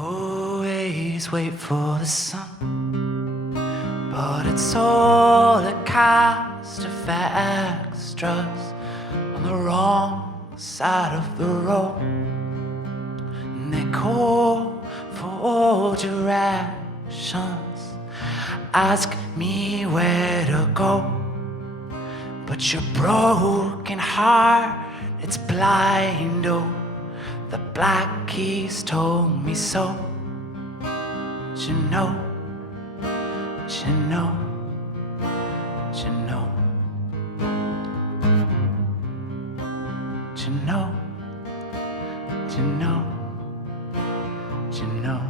Always wait for the sun, but it's all a cast of extras on the wrong side of the road. And they call for all directions, ask me where to go. But your broken heart, it's blind, oh, the black keys told me so. You know, you know, you know, you know, you know, you know.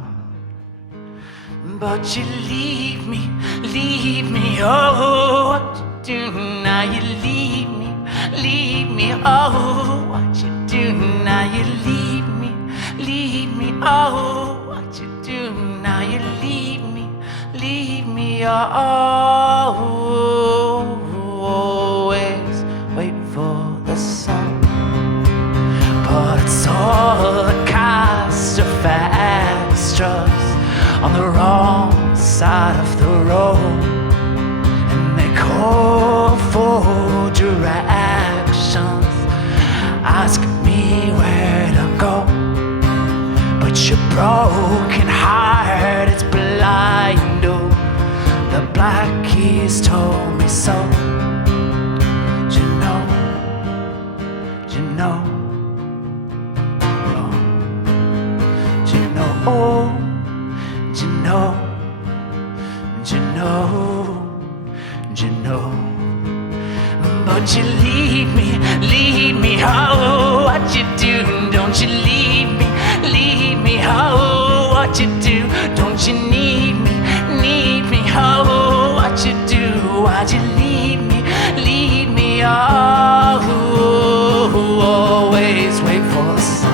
But you leave me, oh, what you do now? You leave me, oh, what you do now? You leave me, oh, what you do now? You leave me, oh, always wait for the sun, but it's all a cast of extras on the wrong side of the road. And they call for directions, ask me where to go. But your broken heart, it's blind, oh, the black keys told me so. You know, you know, oh, you know, oh, you know, you know, you know. But you leave me, oh, what you do? Don't you leave me, oh, what you do? Don't you need me, oh, what you do? Why'd you leave me, oh, always wait for the sun.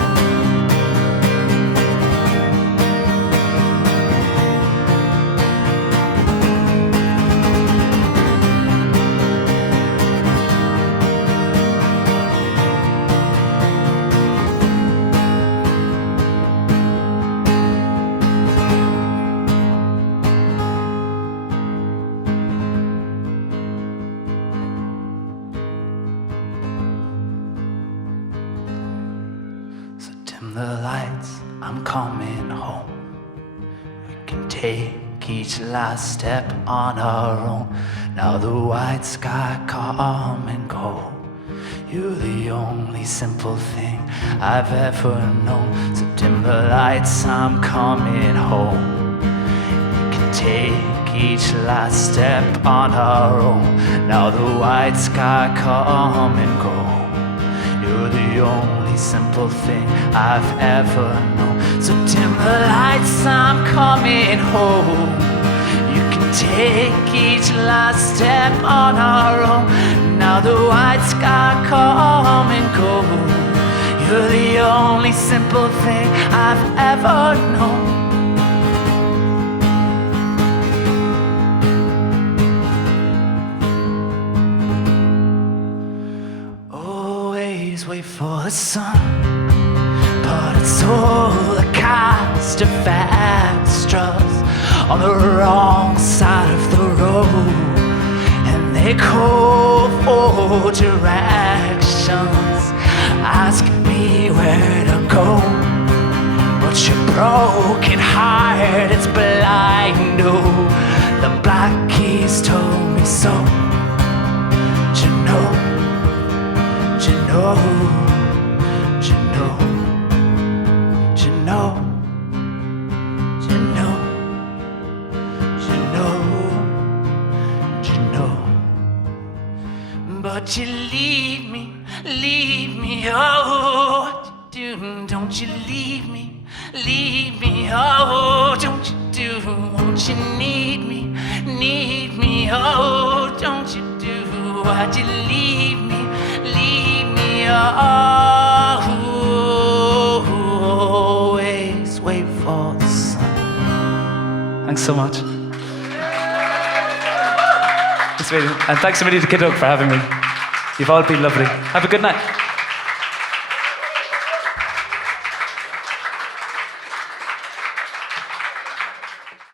Dim the lights, I'm coming home. We can take each last step on our own. Now the white sky come and go. You're the only simple thing I've ever known. So dim the lights, I'm coming home. We can take each last step on our own. Now the white sky come and go. You're the only simple thing I've ever known. So dim the lights, I'm coming home. You can take each last step on our own. Now the white sky come and go. You're the only simple thing I've ever known. Wait for the sun, but it's all a cast of extras on the wrong side of the road. And they call for directions, ask me where to go. But your broken heart, it's blind, oh, the black keys told me so. You know, you know, you know, you know, you know, you know, you know. But you leave me, oh, what you do? Don't you leave me, oh, don't you do? Won't you need me, oh, don't you do? Why'd you leave me, oh, always wait for the sun. Thanks so much. And thanks so much to Citóg for having me. You've all been lovely. Have a good night.